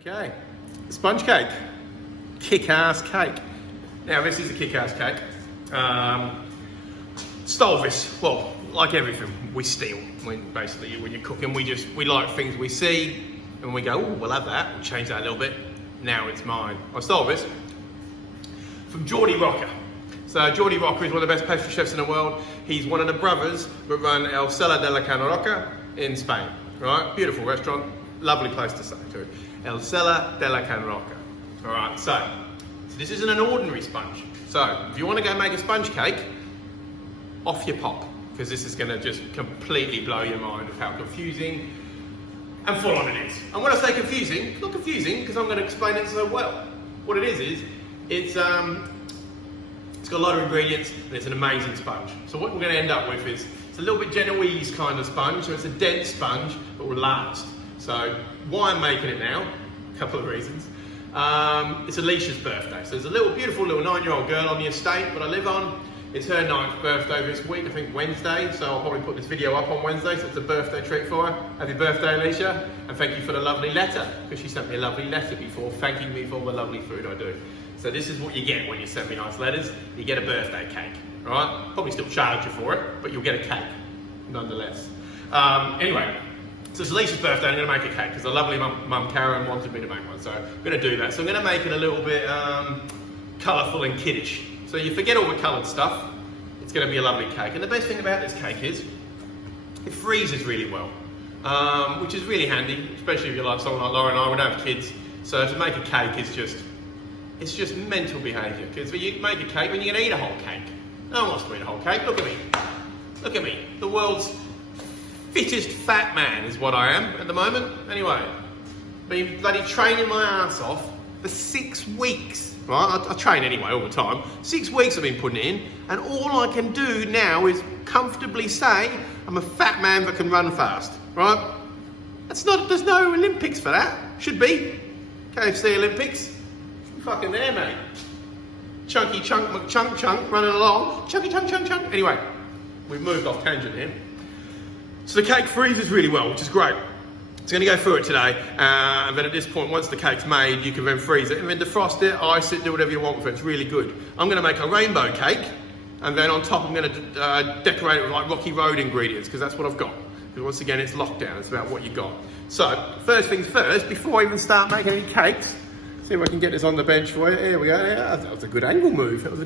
Okay, sponge cake, kick-ass cake. Now this is a kick-ass cake. Stole this, well, like everything, we steal. Basically, when you're cooking, we like things we see, and we go, oh, we'll have that, we'll change that a little bit. Now it's mine. I stole this from Geordie Rocker. So Geordie Rocker is one of the best pastry chefs in the world. He's one of the brothers that run El Cella de la Can Roca in Spain, right? Beautiful restaurant, lovely place to stay too. El Cella de la Can Roca. All right, so this isn't an ordinary sponge. So if you want to go make a sponge cake, off your pop, because this is going to just completely blow your mind of how confusing and full on it is. And when I say confusing, it's not confusing because I'm going to explain it so well. What it is it's got a lot of ingredients and it's an amazing sponge. So what we're going to end up with is it's a little bit Genoese kind of sponge, so it's a dense sponge but will last. So why I'm making it now, a couple of reasons. It's Alicia's birthday. So there's a little beautiful little 9-year-old girl on the estate that I live on. It's her 9th birthday this week, I think Wednesday, so I'll probably put this video up on Wednesday, so it's a birthday treat for her. Happy birthday, Alicia, and thank you for the lovely letter, because she sent me a lovely letter before, thanking me for all the lovely food I do. So this is what you get when you send me nice letters. You get a birthday cake, all right? Probably still charge you for it, but you'll get a cake, nonetheless. Anyway, so it's Alicia's birthday, and I'm gonna make a cake, because the lovely mum Karen wanted me to make one, so I'm gonna do that. So I'm gonna make it a little bit colourful and kiddish. So you forget all the coloured stuff, it's going to be a lovely cake. And the best thing about this cake is, it freezes really well, which is really handy, especially if you're like someone like Laura and I, we don't have kids. So to make a cake is it's just mental behaviour. Because when you make a cake, when you're going to eat a whole cake, no one wants to eat a whole cake. Look at me. Look at me. The world's fittest fat man is what I am at the moment. Anyway, been bloody training my ass off for 6 weeks. Right, I train anyway all the time. 6 weeks I've been putting it in, and all I can do now is comfortably say I'm a fat man that can run fast. Right? That's not. There's no Olympics for that. Should be. KFC Olympics. Fucking there, mate. Chunky chunk McChunk running along. Chunky chunk. Anyway, we've moved off tangent here. So the cake freezes really well, which is great. So I'm going to go through it today, and then at this point, once the cake's made, you can then freeze it, and then defrost it, ice it, do whatever you want with it. It's really good. I'm going to make a rainbow cake, and then on top I'm going to decorate it with like Rocky Road ingredients, because that's what I've got. Because once again, it's lockdown, it's about what you got. So, first things first, before I even start making any cakes, see if I can get this on the bench for you. Here we go. Yeah, that was a good angle move. I'm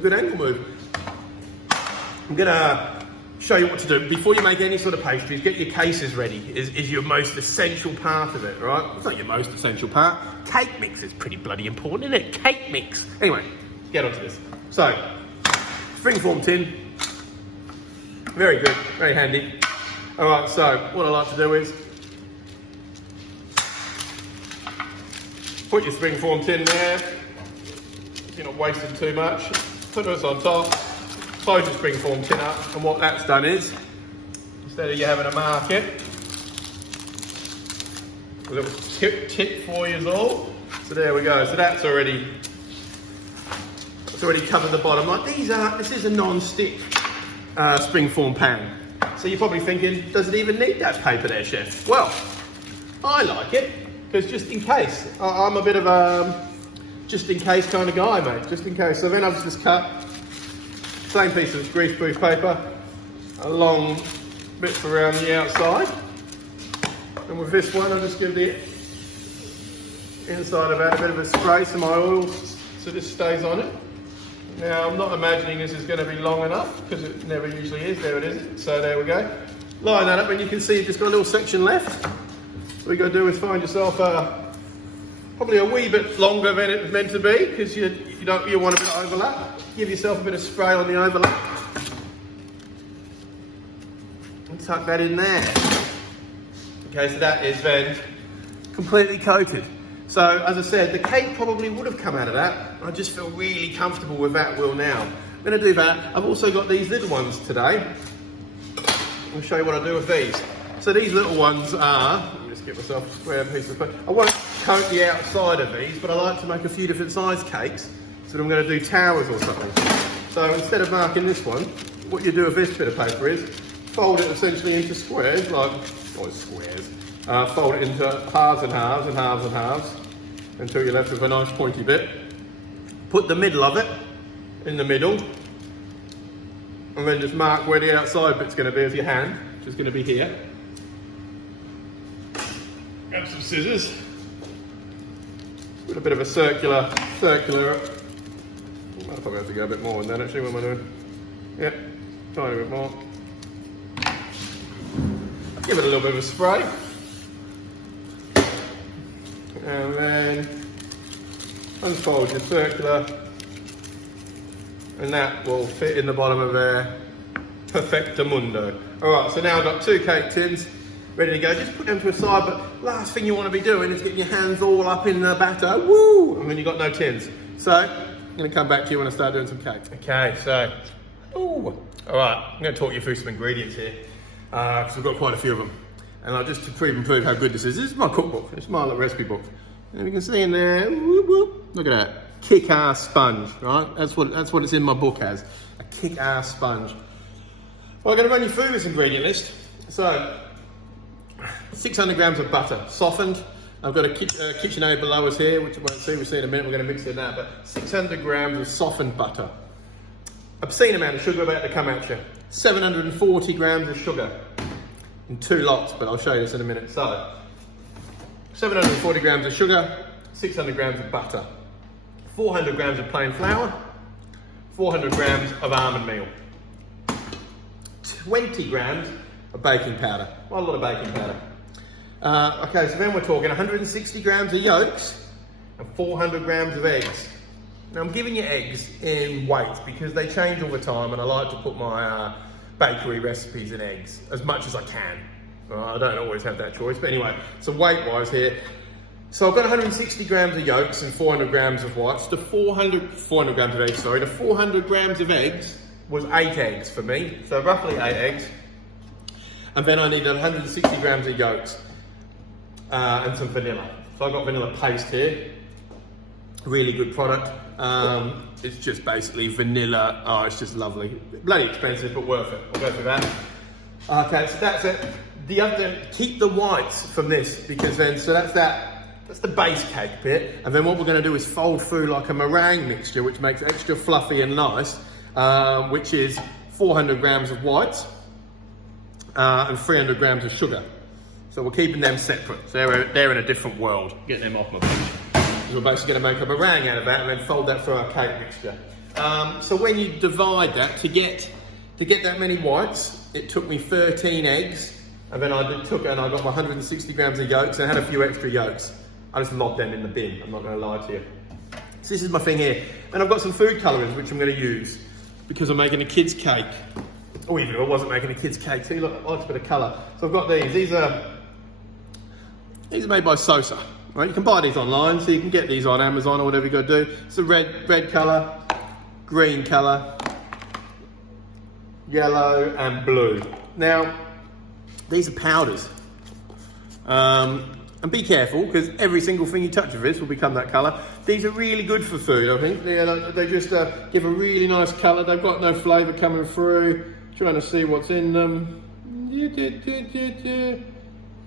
going to show you what to do. Before you make any sort of pastries, get your cases ready, is your most essential part of it, right? It's not your most essential part. Cake mix is pretty bloody important, isn't it? Cake mix. Anyway, get onto this. So, springform tin. Very good, very handy. All right, so what I like to do is put your springform tin there. You're not wasting too much. Put this on top. Close your springform tin up, and what that's done is, instead of you having to mark it, a little tip for you all. So there we go. So that's already covered the bottom. Like this is a non-stick springform pan. So you're probably thinking, does it even need that paper there, chef? Well, I like it because just in case. I'm a bit of a just in case kind of guy, mate. Just in case. So then I've just cut. Same piece of greaseproof paper, a long bit around the outside. And with this one, I'll just give the inside of that a bit of a spray, some oil, so this stays on it. Now, I'm not imagining this is going to be long enough, because it never usually is. There it is. So there we go. Line that up, and you can see you've just got a little section left. What you got to do is find yourself probably a wee bit longer than it's meant to be, because you want a bit of overlap. Give yourself a bit of spray on the overlap. And tuck that in there. Okay, so that is then completely coated. So, as I said, the cake probably would have come out of that. I just feel really comfortable with that now. I'm going to do that. I've also got these little ones today. I'll show you what I do with these. So these little ones are, let me just get myself a square piece of paper. I won't coat the outside of these, but I like to make a few different size cakes. So I'm going to do towers or something. So instead of marking this one, what you do with this bit of paper is fold it essentially into squares, fold it into halves and halves and halves and halves. until you're left with a nice pointy bit. Put the middle of it in the middle, and then just mark where the outside bit's going to be with your hand, which is going to be here. Grab some scissors. Put a bit of a circular. I'll probably have to go a bit more than that actually. What am I doing? Yep, tiny bit more. Give it a little bit of a spray. And then unfold your circular. And that will fit in the bottom of there. Perfectamundo. Alright, so now I've got 2 cake tins ready to go. Just put them to a side, but last thing you want to be doing is getting your hands all up in the batter. Woo! And then you've got no tins. So, I'm going to come back to you when I start doing some cake. Okay, so, alright, I'm going to talk you through some ingredients here, because we've got quite a few of them. And I'll just to prove how good this is. This is my cookbook, it's my little recipe book. And you can see in there, whoop, whoop, look at that, kick-ass sponge, right? That's what it's in my book as, a kick-ass sponge. Well, I'm going to run you through this ingredient list. So, 600 grams of butter, softened. I've got a KitchenAid below us here, which you won't see, we'll see in a minute, we're going to mix it now, but 600 grams of softened butter. Obscene amount of sugar about to come at you. 740 grams of sugar in 2 lots, but I'll show you this in a minute. So, 740 grams of sugar, 600 grams of butter, 400 grams of plain flour, 400 grams of almond meal, 20 grams of baking powder. Quite a lot of baking powder. Okay, so then we're talking 160 grams of yolks and 400 grams of eggs. Now I'm giving you eggs in weight because they change all the time, and I like to put my bakery recipes in eggs as much as I can. I don't always have that choice, but anyway, so weight-wise here. So I've got 160 grams of yolks and 400 grams of whites. The 400 grams of eggs, sorry. The 400 grams of eggs was 8 eggs for me, so roughly 8 eggs. And then I needed 160 grams of yolks and some vanilla. So I've got vanilla paste here. Really good product. It's just basically vanilla. Oh, it's just lovely. Bloody expensive, but worth it. I'll go through that. Okay, so that's it. The other, keep the whites from this, because then, so that's the base cake bit. And then what we're going to do is fold through like a meringue mixture, which makes it extra fluffy and nice, which is 400 grams of whites and 300 grams of sugar. So we're keeping them separate. So they're in a different world. Get them off my plate. We're basically going to make a meringue out of that and then fold that through our cake mixture. So when you divide that, to get that many whites, it took me 13 eggs, and then I got my 160 grams of yolks, and I had a few extra yolks. I just lobbed them in the bin, I'm not going to lie to you. So this is my thing here. And I've got some food colourings which I'm going to use because I'm making a kid's cake. Or even if I wasn't making a kid's cake, see, look, I like a bit of colour. So I've got these. These are made by Sosa. Right? You can buy these online, so you can get these on Amazon or whatever you got to do. It's a red colour, green colour, yellow and blue. Now, these are powders. And be careful, because every single thing you touch of this will become that colour. These are really good for food, I think. They just give a really nice colour. They've got no flavour coming through. Trying to see what's in them.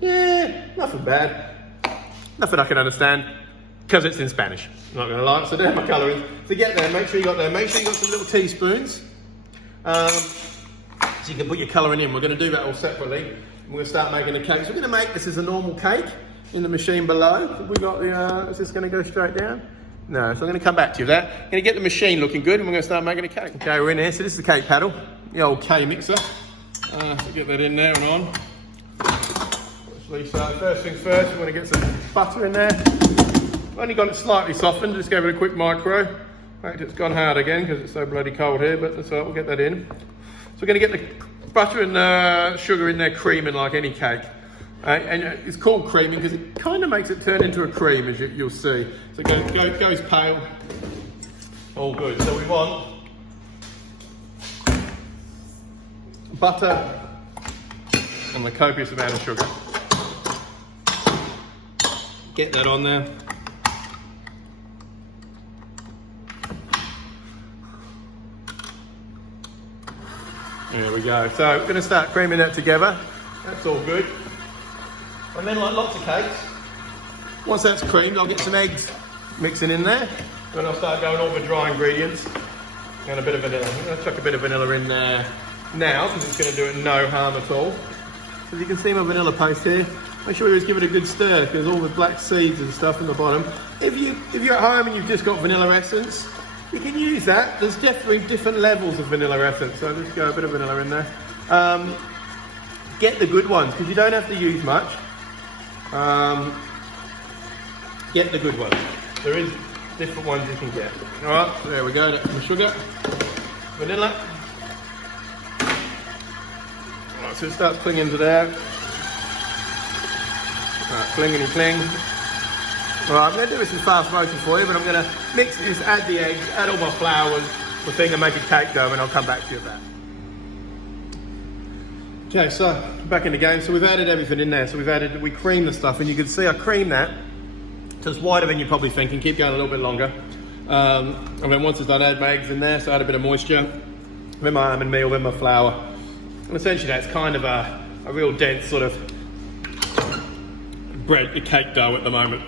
Yeah, nothing bad. Nothing I can understand, because it's in Spanish. I'm not going to lie. So there's my colouring. To get there, make sure you got some little teaspoons. So you can put your colouring in. We're going to do that all separately. We're going to start making the cake. So we're going to make this as a normal cake in the machine below. We got the, is this going to go straight down? No, so I'm going to come back to you with that. I'm going to get the machine looking good, and we're going to start making a cake. Okay, we're in here. So this is the cake paddle, the old K mixer. So get that in there and on. So first things first, we want to get some butter in there. I've only got it slightly softened, just gave it a quick micro. In fact, it's gone hard again because it's so bloody cold here, but that's all right, we'll get that in. So we're going to get the butter and sugar in there creaming like any cake. And it's called creaming because it kind of makes it turn into a cream, as you'll see. So it goes pale. All good. So we want butter and a copious amount of sugar. Get that on there. There we go. So we're going to start creaming that together. That's all good. And then, like lots of cakes, Once that's creamed, I'll get some eggs mixing in there. Then I'll start going all the dry ingredients and a bit of vanilla. I'm going to chuck a bit of vanilla in there now because it's going to do it no harm at all. As you can see my vanilla paste here, make sure you just give it a good stir because all the black seeds and stuff in the bottom. If you're at home and you've just got vanilla essence, you can use that. There's definitely different levels of vanilla essence, so just go a bit of vanilla in there. Get the good ones because you don't have to use much. Get the good ones. There is different ones you can get. All right, so there we go. That's some sugar, vanilla. All right, so it starts clinging to there. All right, clingity cling. All right, I'm going to do this in fast motion for you, but I'm going to mix this, add the eggs, add all my flours, the thing, and make a cake dough, and I'll come back to you with that. Okay, so back in the game. So we've added everything in there. So we creamed the stuff, and you can see I creamed that so it's wider than you're probably thinking. Keep going a little bit longer. And then once it's done, I add my eggs in there, so I add a bit of moisture. Then my almond meal, then my flour. And essentially that's kind of a real dense sort of bread, the cake dough at the moment.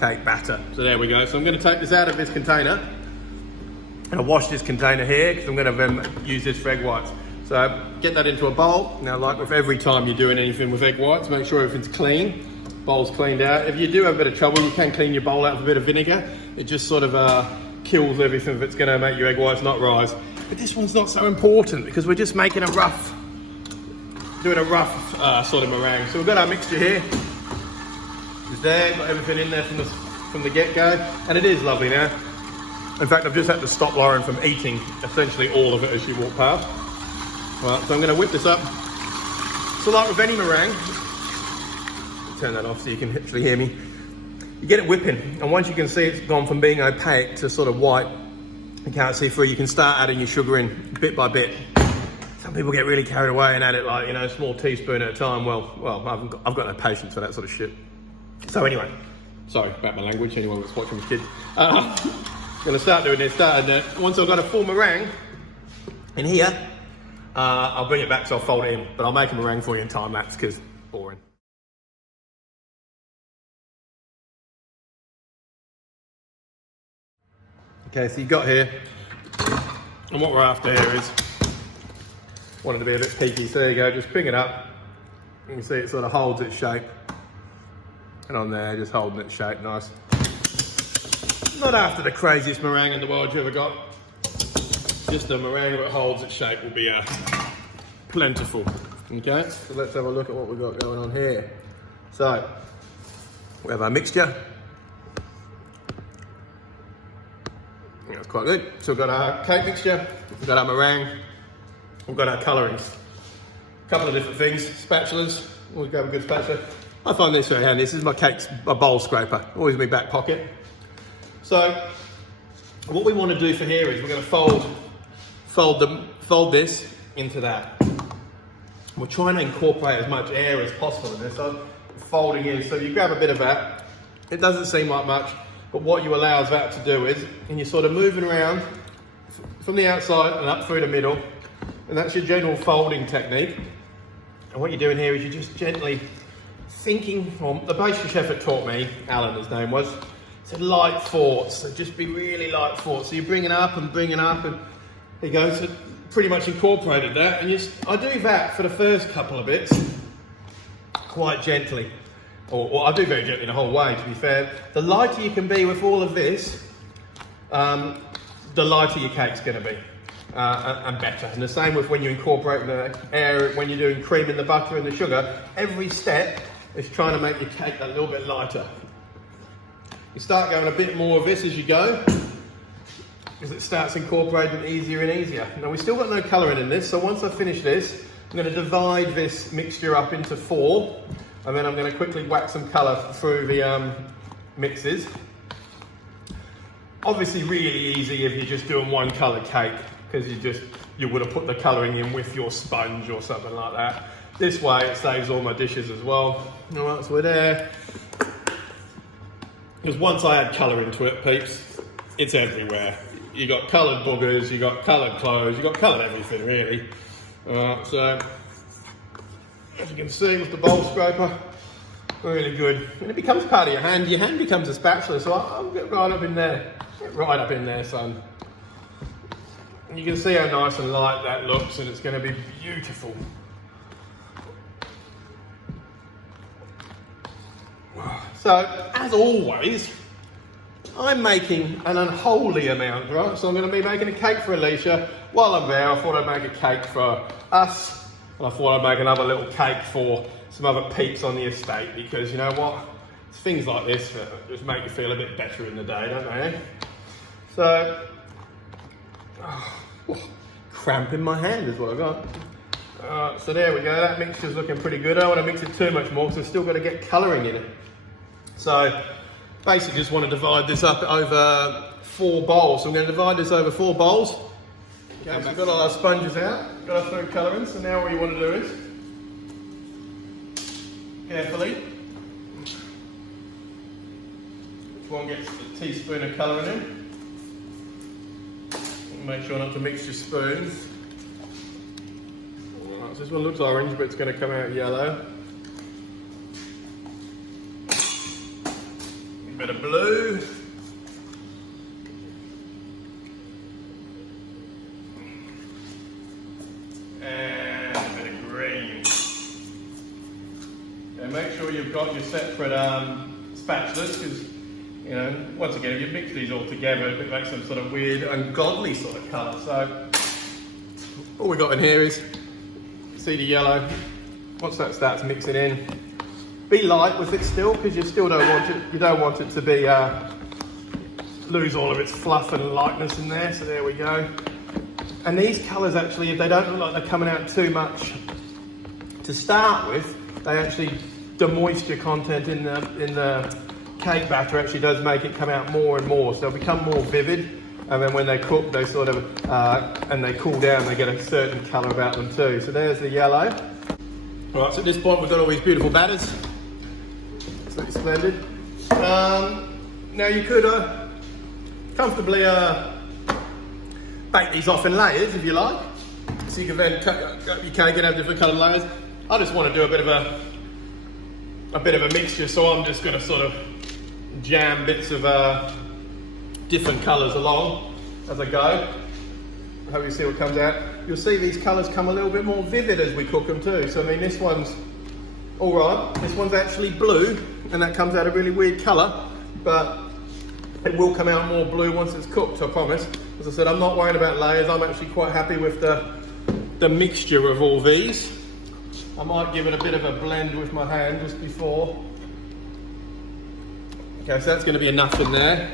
Cake batter. So there we go. So I'm going to take this out of this container and I'll wash this container here because I'm going to then use this for egg whites. So get that into a bowl. Now, like with every time you're doing anything with egg whites, make sure everything's clean. Bowl's cleaned out. If you do have a bit of trouble, you can clean your bowl out with a bit of vinegar. It just sort of kills everything that's going to make your egg whites not rise. But this one's not so important because we're just making doing a rough sort of meringue. So we've got our mixture here. It's there, got everything in there from the get-go, and it is lovely now. In fact, I've just had to stop Lauren from eating essentially all of it as she walked past. Right, so I'm going to whip this up. So like with any meringue, turn that off so you can actually hear me. You get it whipping, and once you can see it's gone from being opaque to sort of white, you can't see through, you can start adding your sugar in bit by bit. Some people get really carried away and add it like, a small teaspoon at a time. Well, I've got no patience for that sort of shit. So anyway, sorry about my language, anyone that's watching with kids. I'm going to start doing this, once I've got a full meringue in here, I'll bring it back so I'll fold it in, but I'll make a meringue for you in time lapse because boring. Okay, so you've got here, and what we're after here is, wanted to be a bit peaky, so there you go, just bring it up. You can see it sort of holds its shape. And on there, just holding its shape nice. Not after the craziest meringue in the world you ever got. Just a meringue that holds its shape will be plentiful. Okay, so let's have a look at what we've got going on here. So, we have our mixture. That's quite good. So we've got our cake mixture, we've got our meringue, we've got our colourings. A couple of different things, spatulas, always go with a good spatula. I find this very handy. This is my bowl scraper, always in my back pocket. So what we want to do for here is we're going to fold this into that. We're trying to incorporate as much air as possible in this. So folding in, so you grab a bit of that. It doesn't seem like much, but what you allow that to do is, and you're sort of moving around from the outside and up through the middle, and that's your general folding technique. And what you're doing here is you're just gently thinking, well, the pastry chef that taught me, Alan his name was, said light thoughts, so just be really light thoughts. So you're bringing up, and there you go, so pretty much incorporated that. And I do that for the first couple of bits, quite gently. Or I do very gently the whole way, to be fair. The lighter you can be with all of this, the lighter your cake's gonna be. And better. And the same with when you incorporate the air, when you're doing cream in the butter and the sugar, every step is trying to make your cake a little bit lighter. You start going a bit more of this as you go, because it starts incorporating easier and easier. Now we've still got no colouring in this, so once I finish this, I'm going to divide this mixture up into 4, and then I'm going to quickly whack some colour through the mixes. Obviously really easy if you're just doing one coloured cake, because you would have put the colouring in with your sponge or something like that. This way it saves all my dishes as well. All right, so we're there. Because once I add colour into it, peeps, it's everywhere. You got coloured boogers, you got coloured clothes, you got coloured everything really. So as you can see with the bowl scraper, Really good. And it becomes part of your hand. Your hand becomes a spatula, so I'll get right up in there. Get right up in there, son. And you can see how nice and light that looks, and it's going to be beautiful. So, as always, I'm making an unholy amount, right? So I'm going to be making a cake for Alicia. While I'm there, I thought I'd make a cake for us, and I thought I'd make another little cake for some other peeps on the estate, because you know what? It's things like this that just make you feel a bit better in the day, don't they? So, cramp in my hand is what I got. So there we go, that mixture's looking pretty good. I don't want to mix it too much more because I've still got to get colouring in it. So, basically just want to divide this up over 4 bowls. So I'm going to divide this over 4 bowls. Okay, so we've got all our sponges out, got our food colouring, so now what you want to do is, carefully, each one gets a teaspoon of colouring in. Make sure not to mix your spoons. Right, so this one looks orange, but it's going to come out yellow. A bit of blue. And a bit of green. And make sure you've got your separate spatulas, because, you know, once again, if you mix these all together, it makes some sort of weird, ungodly sort of colour. So, all we got in here is, see the yellow. Once that starts mixing in, be light with it still, because you still don't want it. You don't want it to be lose all of its fluff and lightness in there. So there we go. And these colours actually, if they don't look like they're coming out too much to start with, they actually, the moisture content in the cake batter actually does make it come out more and more, so they'll become more vivid, and then when they cook they sort of and they cool down, they get a certain colour about them too. So there's the yellow. Right, so at this point we've got all these beautiful batters. Absolutely splendid. Now you could comfortably bake these off in layers if you like, so you can then cut your cake and have different coloured layers. I just want to do a bit of a mixture, so I'm just going to sort of jam bits of different colours along as I go. I hope you see what comes out. You'll see these colours come a little bit more vivid as we cook them too. So I mean, this one's all right. This one's actually blue, and that comes out a really weird colour, but it will come out more blue once it's cooked, I promise. As I said, I'm not worrying about layers. I'm actually quite happy with the mixture of all these. I might give it a bit of a blend with my hand just before. Okay, so that's going to be enough in there.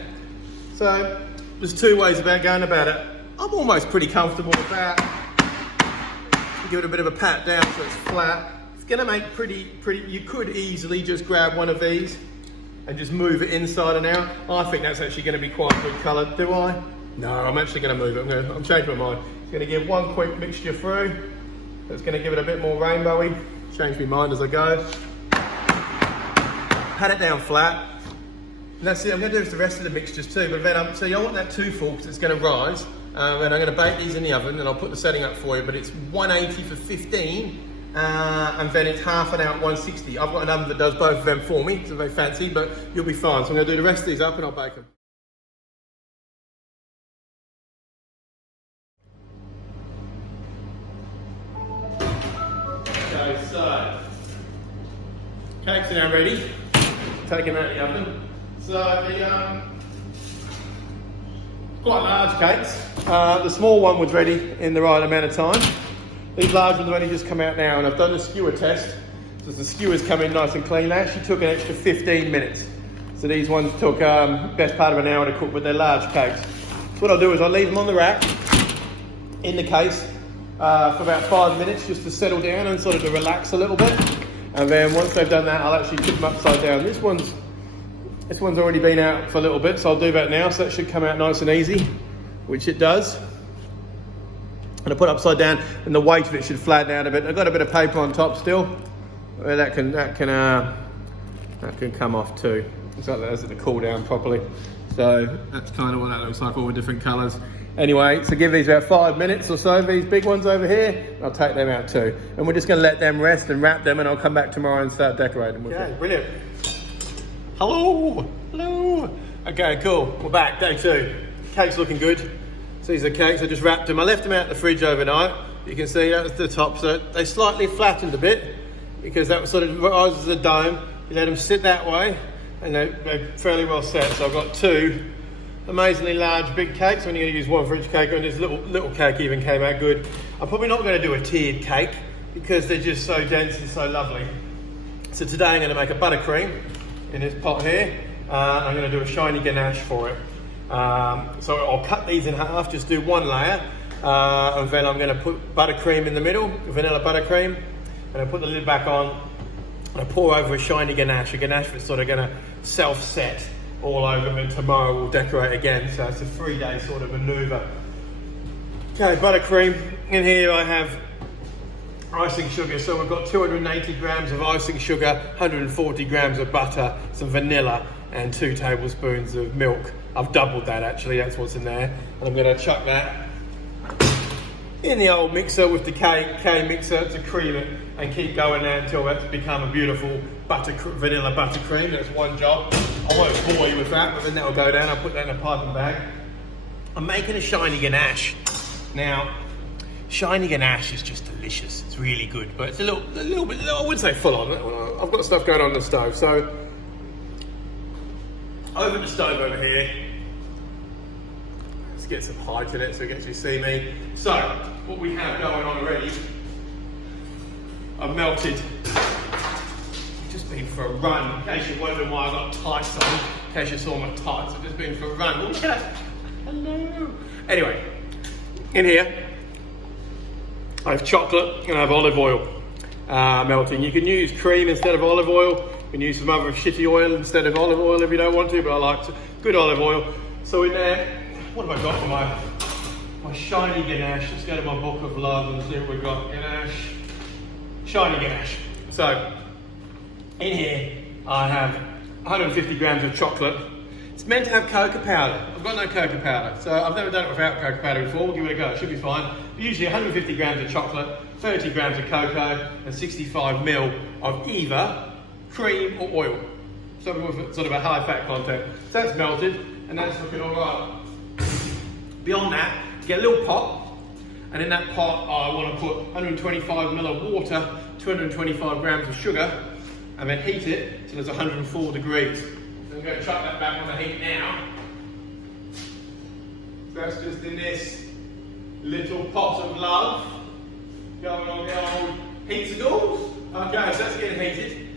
So there's 2 ways about going about it. I'm almost pretty comfortable with that. Give it a bit of a pat down so it's flat. It's going to make pretty. You could easily just grab one of these and just move it inside and out. I think that's actually going to be quite good colour. Do I? No, I'm actually going to move it. I'm changing my mind. It's going to give one quick mixture through. It's going to give it a bit more rainbowy. Change my mind as I go. Pat it down flat. And that's it. I'm going to do the rest of the mixtures too. But then, so you don't want that too full because it's going to rise. And I'm going to bake these in the oven, and I'll put the setting up for you. But it's 180 for 15, and then it's half an hour at 160. I've got an oven that does both of them for me. It's very fancy, but you'll be fine. So I'm going to do the rest of these up, and I'll bake them. Okay, so cakes are now ready. Take them out of the oven. So the quite large cakes. The small one was ready in the right amount of time. These large ones have only just come out now, and I've done the skewer test. So the skewers come in nice and clean. They actually took an extra 15 minutes. So these ones took best part of an hour to cook, but they're large cakes. So what I'll do is I'll leave them on the rack in the case for about 5 minutes just to settle down and sort of to relax a little bit. And then once they've done that, I'll actually tip them upside down. This one's already been out for a little bit, so I'll do that now. So that should come out nice and easy, which it does. And I put it upside down, and the weight of it should flatten out a bit. I've got a bit of paper on top still. That can come off too. So that's to cool down properly. So that's kind of what that looks like, all the different colours. Anyway, so give these about 5 minutes or so, these big ones over here. I'll take them out too. And we're just gonna let them rest and wrap them, and I'll come back tomorrow and start decorating with them. Brilliant. Hello, hello. Okay, cool, we're back, day 2. Cake's looking good. So these are cakes, I just wrapped them. I left them out in the fridge overnight. You can see that was the top, so they slightly flattened a bit because that was sort of as a dome. You let them sit that way, and they're fairly well set. So I've got 2 amazingly large big cakes. I'm only going to use 1 for each cake, and this little cake even came out good. I'm probably not going to do a tiered cake because they're just so dense and so lovely. So today I'm going to make a buttercream in this pot here. I'm going to do a shiny ganache for it. So I'll cut these in half, just do 1 layer, and then I'm going to put buttercream in the middle, vanilla buttercream, and I put the lid back on, and I pour over a shiny ganache, that's sort of going to self-set all over them, and tomorrow we'll decorate again, so it's a 3-day sort of maneuver. Okay, buttercream. In here I have icing sugar, so we've got 280 grams of icing sugar, 140 grams of butter, some vanilla, and 2 tablespoons of milk. I've doubled that actually, that's what's in there. And I'm going to chuck that in the old mixer with the K mixer to cream it and keep going there until that's become a beautiful vanilla buttercream. That's one job. I won't bore you with that, but then that'll go down. I'll put that in a piping bag. I'm making a shiny ganache. Now, shiny ganache is just delicious. It's really good, but it's a little bit, I wouldn't say full on. I've got stuff going on the stove. So, over the stove over here, let's get some height in it so you can actually see me. So, what we have going on already, I've melted, just been for a run, in case you're wondering why I've got tights on, in case you saw my tights, I've just been for a run. Look at that. Hello. Anyway, in here, I have chocolate and I have olive oil melting. You can use cream instead of olive oil. You can use some other shitty oil instead of olive oil if you don't want to, but I like good olive oil. So in there, what have I got for my shiny ganache? Let's go to my book of love and see what we've got. Ganache, shiny ganache. So in here, I have 150 grams of chocolate. It's meant to have cocoa powder. I've got no cocoa powder, so I've never done it without cocoa powder before. We'll give it a go, it should be fine. But usually 150 grams of chocolate, 30 grams of cocoa, and 65 ml of either cream or oil. Something with sort of a high fat content. So that's melted, and that's looking all right. Beyond that, get a little pot, and in that pot I want to put 125 ml of water, 225 grams of sugar, and then heat it till it's 104 degrees. So I'm going to chuck that back on the heat now. So that's just in this little pot of love, going on the old heat-a-gauze. Okay, so that's getting heated.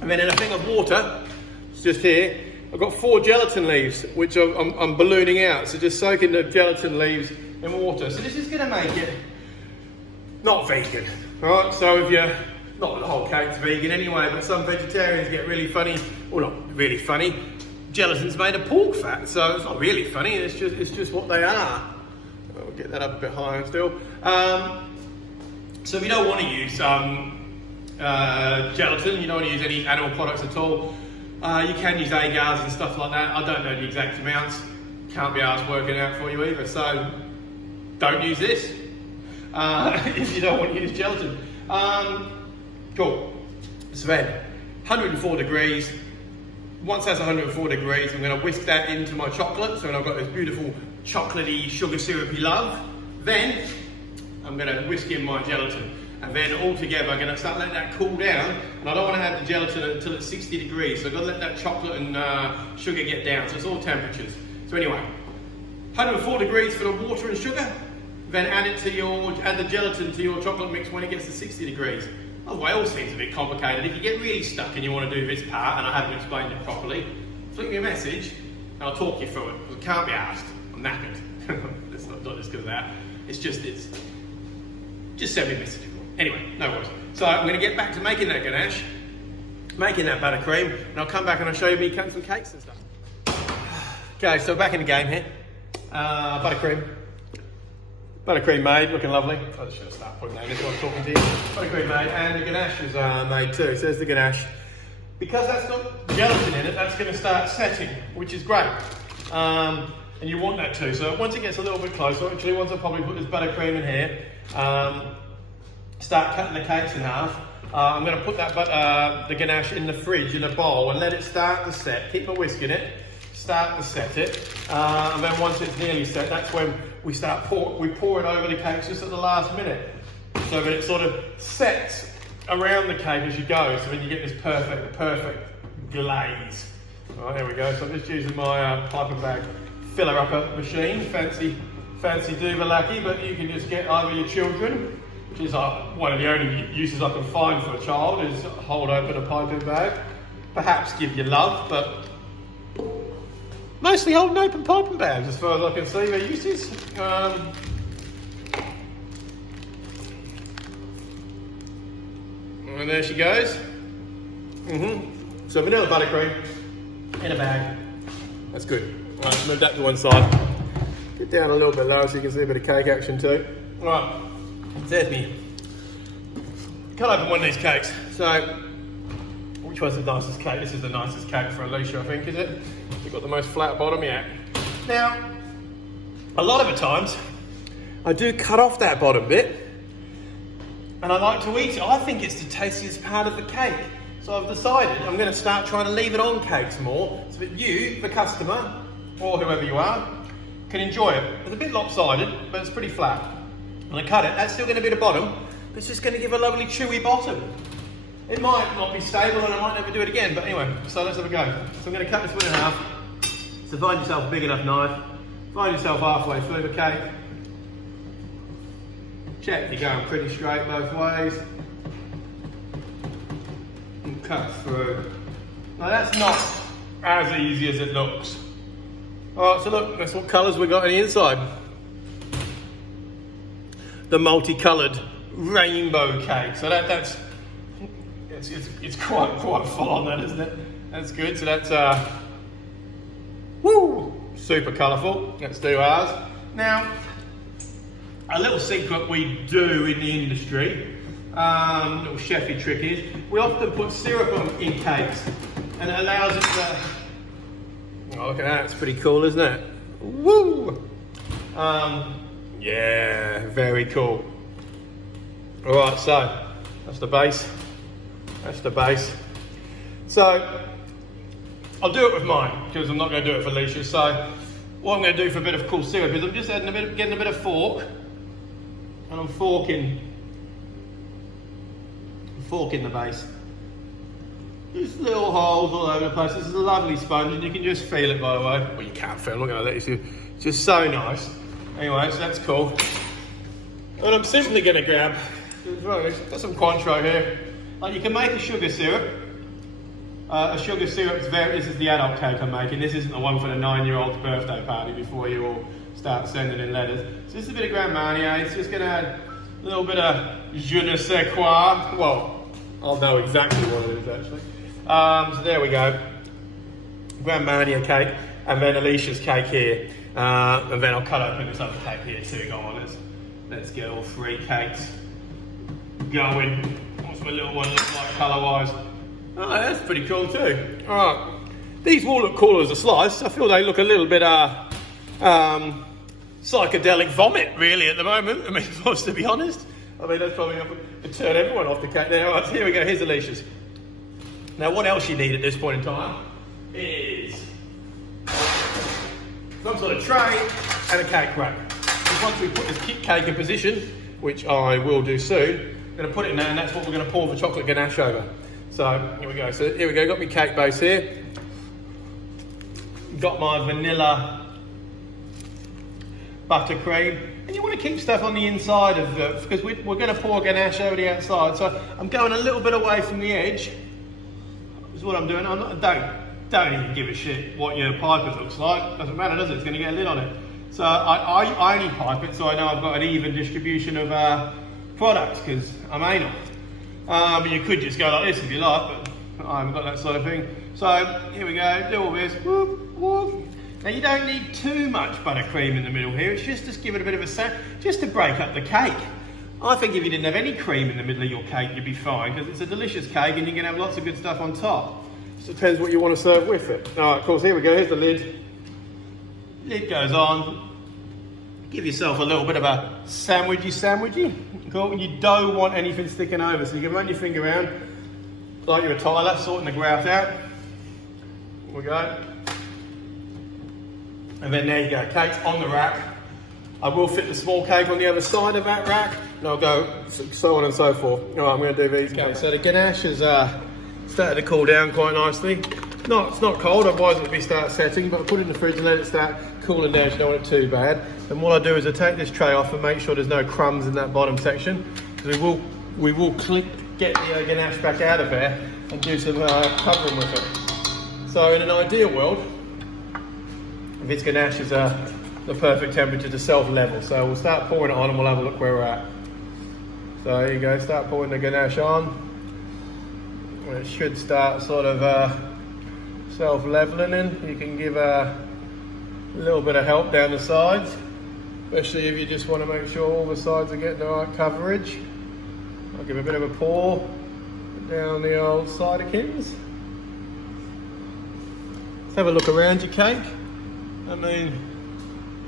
And then in a thing of water, it's just here, I've got 4 gelatin leaves, which I'm ballooning out. So just soaking the gelatin leaves in water. So this is going to make it not vegan, right? So if you're, not the whole cake's vegan anyway, but some vegetarians get really funny, well not really funny, gelatin's made of pork fat, so it's not really funny, it's just what they are. I'll get that up a bit higher still. So if you don't want to use gelatin, you don't want to use any animal products at all, you can use agars and stuff like that. I don't know the exact amounts, can't be asked working out for you either, so don't use this if you don't want to use gelatin. Cool. So then, 104 degrees. Once that's 104 degrees, I'm going to whisk that into my chocolate. So when I've got this beautiful chocolatey, sugar syrupy love, then I'm going to whisk in my gelatin. And then all together, I'm going to start letting that cool down. And I don't want to have the gelatin until it's 60 degrees. So I've got to let that chocolate and sugar get down. So it's all temperatures. So anyway, 104 degrees for the water and sugar. Then add the gelatin to your chocolate mix when it gets to 60 degrees. Oh, well, it all seems a bit complicated. If you get really stuck and you want to do this part and I haven't explained it properly, flick me a message and I'll talk you through it. Because it can't be asked. I'm knackered. It's not just because of that. Just send me a message. Anyway, no worries. So I'm going to get back to making that ganache, making that buttercream, and I'll come back and I'll show you me cutting some cakes and stuff. Okay, so back in the game here. Buttercream. Buttercream made, looking lovely. I just should start putting that in this while I'm talking to you. Buttercream made, and the ganache is made too. So there's the ganache. Because that's got gelatin in it, that's going to start setting, which is great. and you want that too. So once it gets a little bit closer, actually once I probably put this buttercream in here, start cutting the cakes in half. I'm going to put that the ganache in the fridge in a bowl and let it start to set. Keep a whisk in it, start to set it, and then once it's nearly set, that's when we pour it over the cakes just at the last minute, so that it sort of sets around the cake as you go. So then you get this perfect glaze. All right, there we go. So I'm just using my pipe and bag filler upper machine, fancy Duvalaki, but you can just get either your children, which is one of the only uses I can find for a child, is hold open a piping bag. Perhaps give your love, but mostly holding open piping bags as far as I can see their uses. And there she goes. So vanilla buttercream in a bag. That's good. All right, move that to one side. Get down a little bit lower so you can see a bit of cake action too. All right. There's me. Cut open one of these cakes. So, which one's the nicest cake? This is the nicest cake for Alicia, I think, is it? You've got the most flat bottom, yeah. Now, a lot of the times, I do cut off that bottom bit, and I like to eat it. I think it's the tastiest part of the cake. So I've decided I'm going to start trying to leave it on cakes more, so that you, the customer, or whoever you are, can enjoy it. It's a bit lopsided, but it's pretty flat. When I cut it, that's still going to be the bottom, but it's just going to give a lovely chewy bottom. It might not be stable and I might never do it again, but anyway, so let's have a go. So I'm going to cut this one in half. So find yourself a big enough knife, find yourself halfway through the cake. Check you're going pretty straight both ways. And cut through. Now that's not as easy as it looks. Alright, so look, that's what colours we got on the inside. The multicoloured rainbow cake. So it's quite full on that, isn't it? That's good. So that's super colourful. Let's do ours. Now, a little secret we do in the industry, little chefy trick is, we often put syrup in cakes, and it allows it to. Oh, look at that! It's pretty cool, isn't it? Woo! Yeah, very cool. All right, so that's the base. That's the base. So I'll do it with mine because I'm not going to do it for Alicia. So what I'm going to do for a bit of cool syrup is I'm just getting a bit of fork, and I'm forking the base. Just little holes all over the place. This is a lovely sponge, and you can just feel it, by the way. Well, you can't feel it. Look at that. It's just so nice. Anyway, so that's cool. And I'm simply going to grab, got some Cointreau here. Like, you can make a sugar syrup. This is the adult cake I'm making. This isn't the one for the 9-year-old's birthday party before you all start sending in letters. So this is a bit of Grand Marnier. It's just going to add a little bit of je ne sais quoi. Well, I'll know exactly what it is actually. So there we go. Grand Marnier cake, and then Alicia's cake here. And then I'll cut open this other cake here too. Go on, let's get all 3 cakes going. What's my little one look like colour-wise? Oh, that's pretty cool too. All right, these will look cooler as a slice. I feel they look a little bit psychedelic vomit really at the moment. I mean, if I was to be honest. I mean, that's probably going to turn everyone off the cake. Now, all right, so here we go. Here's Alicia's. Now, what else you need at this point in time is some sort of tray and a cake rack. Because once we put this cake in position, which I will do soon, I'm going to put it in there, and that's what we're going to pour the chocolate ganache over. So here we go. So here we go. Got my cake base here. Got my vanilla buttercream, and you want to keep stuff on the inside of the, because we're going to pour ganache over the outside. So I'm going a little bit away from the edge. Is what I'm doing. Don't even give a shit what your pipe looks like. Doesn't matter, does it? It's going to get a lid on it. So I only pipe it so I know I've got an even distribution of products because I'm anal. But you could just go like this if you like, but I haven't got that sort of thing. So here we go, do all this. Whoop, whoop. Now you don't need too much buttercream in the middle here. It's just to give it a bit of a just to break up the cake. I think if you didn't have any cream in the middle of your cake, you'd be fine because it's a delicious cake and you can have lots of good stuff on top. Just depends what you want to serve with it. All right, of course, here we go. Here's the lid. Lid goes on. Give yourself a little bit of a sandwichy. Cool. You don't want anything sticking over, so you can run your finger around like you're a tiler, sorting the grout out. There we go. And then there you go, cake's on the rack. I will fit the small cake on the other side of that rack, and I'll go so on and so forth. All right, I'm going to do these. Okay, so the ganache has started to cool down quite nicely. It's not cold, otherwise it would be start setting, but I put it in the fridge and let it start cooling down so you don't want it too bad. And what I do is I take this tray off and make sure there's no crumbs in that bottom section, because we will get the ganache back out of there and do some covering with it. So in an ideal world, this ganache is the perfect temperature to self-level. So we'll start pouring it on and we'll have a look where we're at. So there you go, start pouring the ganache on. And it should start sort of self-leveling in. You can give a little bit of help down the sides, especially if you just want to make sure all the sides are getting the right coverage. I'll give a bit of a pour down the old sidekins. Let's have a look around your cake. I mean,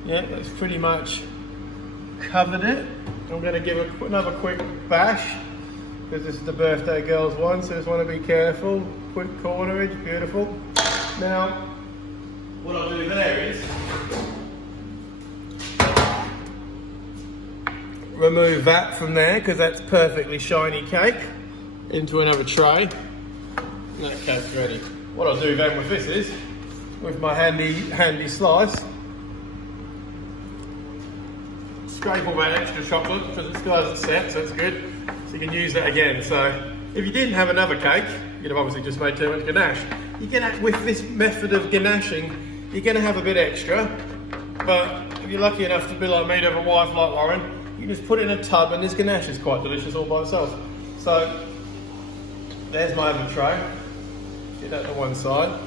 yeah, that's pretty much covered it. I'm going to give another quick bash, because this is the birthday girl's one, so just want to be careful. Quick cornerage, beautiful. Now, what I'll do there is remove that from there, because that's perfectly shiny cake, into another tray. And that cake's ready. What I'll do then with this is, with my handy slice, scrape all that extra chocolate, because it still hasn't set, so it's good. So you can use that again. So if you didn't have another cake, you'd have obviously just made too much ganache. With this method of ganaching, you're going to have a bit extra, but if you're lucky enough to be like me to have a wife like Lauren, you just put it in a tub, and this ganache is quite delicious all by itself. So there's my other tray. Get that to one side.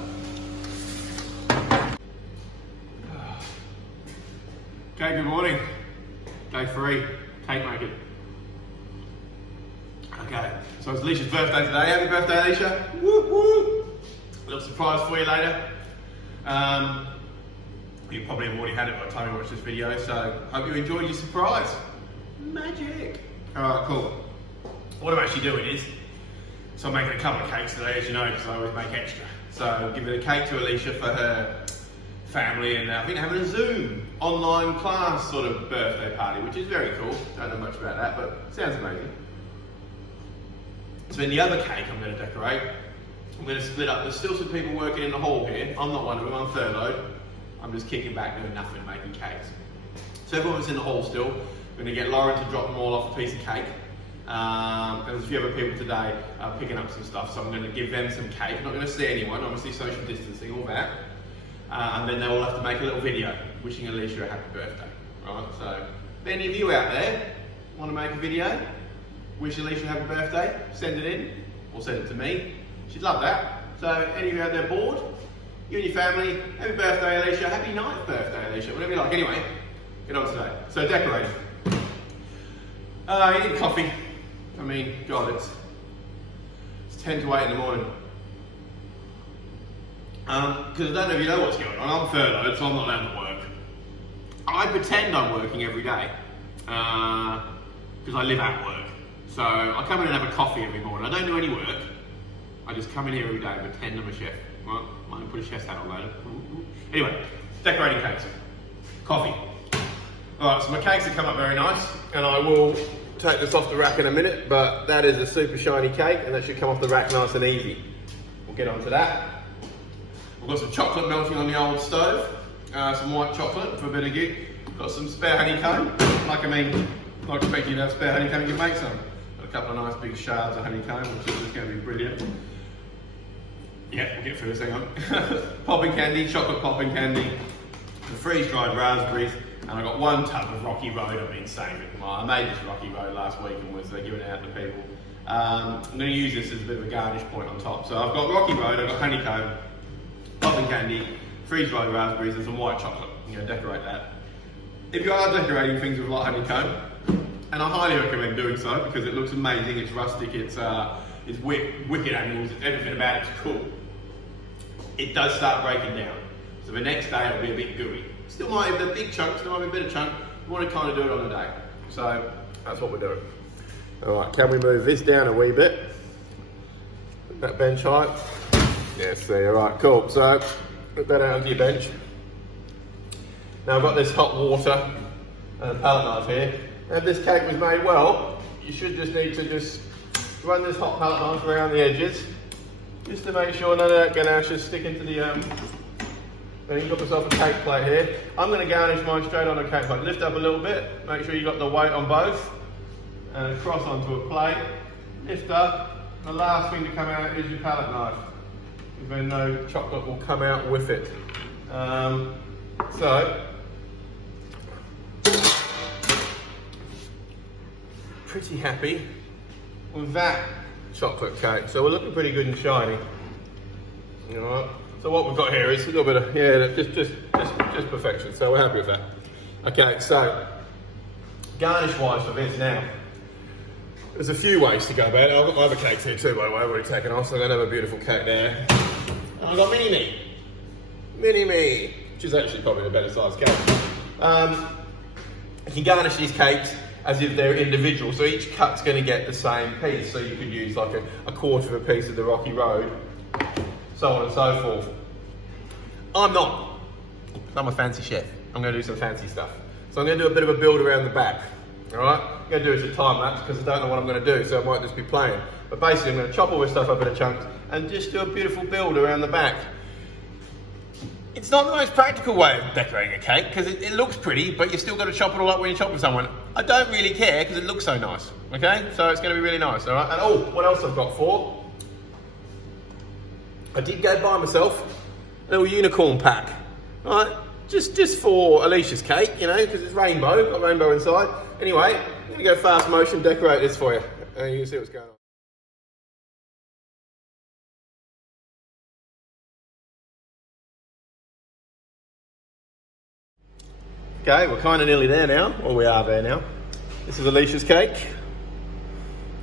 Okay, good morning. Day 3, cake making. Okay, so it's Alicia's birthday today. Happy birthday, Alicia. Woo woo. A little surprise for you later. You probably have already had it by the time you watch this video, so hope you enjoyed your surprise. Magic. Alright, cool. What I'm actually doing is, so I'm making a couple of cakes today, as you know, because I always make extra. So I'm giving a cake to Alicia for her family, and I think having a Zoom online class sort of birthday party, which is very cool. Don't know much about that, but sounds amazing. So in the other cake I'm going to decorate, I'm going to split up. There's still some people working in the hall here. I'm not one of them, I'm furloughed. I'm just kicking back doing nothing, making cakes. So everyone's in the hall still. I'm going to get Lauren to drop them all off a piece of cake. There's a few other people today picking up some stuff, so I'm going to give them some cake. I'm not going to see anyone, obviously social distancing, all that. And then they'll have to make a little video wishing Alicia a happy birthday. Right, so if any of you out there want to make a video, wish Alicia a happy birthday, send it in, or send it to me. She'd love that. So any of you out there bored, you and your family, happy birthday Alicia, happy 9th birthday Alicia, whatever you like. Anyway, get on today. So decorating. You need coffee. I mean, God, it's 10 to 8 in the morning. Because I don't know if you know what's going on. I'm furloughed, so I'm not allowed to work. I pretend I'm working every day, because I live at work. So I come in and have a coffee every morning. I don't do any work. I just come in here every day and pretend I'm a chef. Well, I might put a chef's hat on later. Anyway, decorating cakes. Coffee. Alright, so my cakes have come up very nice, and I will take this off the rack in a minute, but that is a super shiny cake, and that should come off the rack nice and easy. We'll get on to that. We've got some chocolate melting on the old stove, some white chocolate for a bit of gig. Got some spare honeycomb. Not expecting you to have spare honeycomb, you can make some. Got a couple of nice big shards of honeycomb, which is just going to be brilliant. Yeah, we'll get through this, hang on. Popping candy, chocolate popping candy, the freeze-dried raspberries, and I got one tub of Rocky Road I've been saving. I made this Rocky Road last week and was giving it out to people. I'm going to use this as a bit of a garnish point on top. So I've got Rocky Road, I've got honeycomb, popping candy, freeze-dried raspberries, and some white chocolate. I'm going to decorate that. If you are decorating things with light honeycomb, and I highly recommend doing so because it looks amazing, it's rustic, it's wicked angles, everything about it's cool. It does start breaking down. So the next day it'll be a bit gooey. Still might have the big chunks, still might be a bit of chunk. We want to kind of do it on the day. So that's what we're doing. All right, can we move this down a wee bit? That bench height. Yes, there, all right, cool. So put that out onto your bench. Now I've got this hot water and a palette knife here. If this cake was made well, you should just need to just run this hot palette knife around the edges, just to make sure none of that ganache is sticking to the Then you've got yourself a cake plate here. I'm going to garnish mine straight on a cake plate. Lift up a little bit, make sure you've got the weight on both, and cross onto a plate. Lift up. The last thing to come out is your palette knife, even though chocolate will come out with it. So, pretty happy with that chocolate cake. So we're looking pretty good and shiny. All right. So what we've got here is a little bit of, yeah, just perfection. So we're happy with that. Okay, so garnish-wise for this now, there's a few ways to go about it. I've got my other cakes here too, by the way, I've already taken off, so I'm gonna have a beautiful cake there. And I've got mini-me, which is actually probably the better sized cake. You can garnish these cakes as if they're individual, so each cut's gonna get the same piece. So you could use like a quarter of a piece of the Rocky Road, so on and so forth. I'm not. I'm a fancy chef. I'm going to do some fancy stuff. So I'm going to do a bit of a build around the back. All right? I'm going to do it as a time lapse because I don't know what I'm going to do, so I might just be playing. But basically, I'm going to chop all this stuff up into chunks and just do a beautiful build around the back. It's not the most practical way of decorating a cake because it looks pretty, but you still got to chop it all up when you chop with someone. I don't really care because it looks so nice. Okay? So it's going to be really nice. All right? And oh, what else I've got for? I did go buy myself a little unicorn pack, right? Just for Alicia's cake, you know, because it's rainbow, got rainbow inside. Anyway, I'm gonna go fast motion decorate this for you, and you can see what's going on. Okay, we're kind of nearly there now, or we are there now. This is Alicia's cake.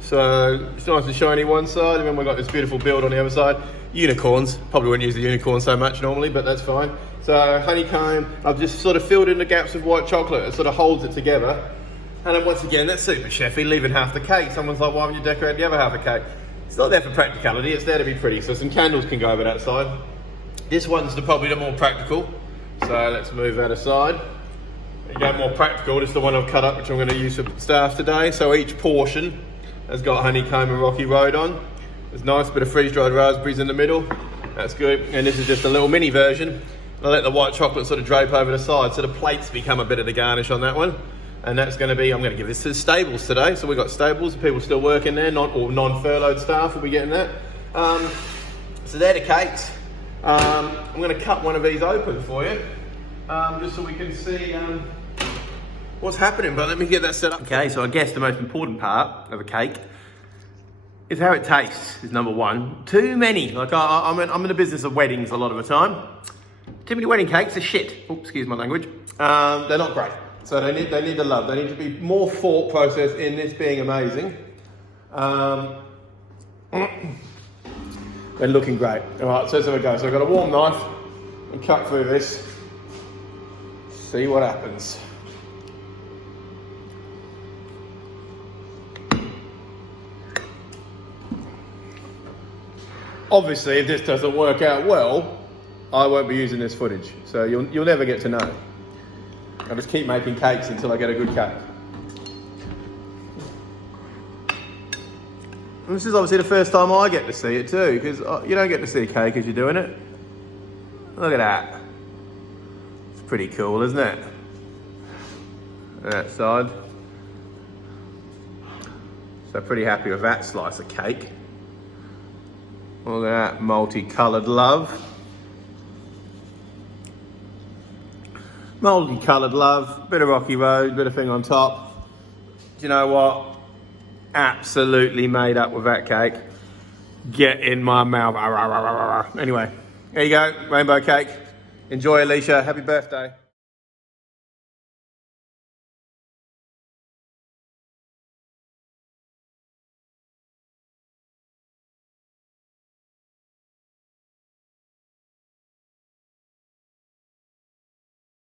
So it's nice and shiny one side, and then we've got this beautiful build on the other side. Unicorns, probably wouldn't use the unicorn so much normally, but that's fine. So honeycomb, I've just sort of filled in the gaps with white chocolate. It sort of holds it together. And then once again, that's super chefy, leaving half the cake. Someone's like, why haven't you decorated the other half of the cake? It's not there for practicality, it's there to be pretty. So some candles can go over that side. This one's probably the more practical. So let's move that aside. There you go, more practical. This is the one I've cut up, which I'm going to use for staff today. So each portion has got honeycomb and Rocky Road on. There's a nice bit of freeze-dried raspberries in the middle. That's good. And this is just a little mini version. I'll let the white chocolate sort of drape over the side, so the plates become a bit of the garnish on that one. And that's going to be, I'm going to give this to the stables today. So we've got stables, people still working there, non-furloughed staff will be getting that. So they're the cakes. I'm going to cut one of these open for you, just so we can see what's happening. But let me get that set up. Okay, so I guess the most important part of a cake is how it tastes, is number one. Too many, like I'm in the business of weddings a lot of the time. Too many wedding cakes are shit. Oh, excuse my language. They're not great. So they need the love. They need to be more thought process in this being amazing. They're looking great. All right, so there we go. So I've got a warm knife and cut through this. See what happens. Obviously, if this doesn't work out well, I won't be using this footage. So you'll never get to know. I'll just keep making cakes until I get a good cake. And this is obviously the first time I get to see it too, because you don't get to see a cake as you're doing it. Look at that. It's pretty cool, isn't it? That side. So pretty happy with that slice of cake. Look at that multicoloured love. Multicoloured love, bit of Rocky Road, bit of thing on top. Do you know what? Absolutely made up with that cake. Get in my mouth. Anyway, there you go, rainbow cake. Enjoy, Alicia. Happy birthday.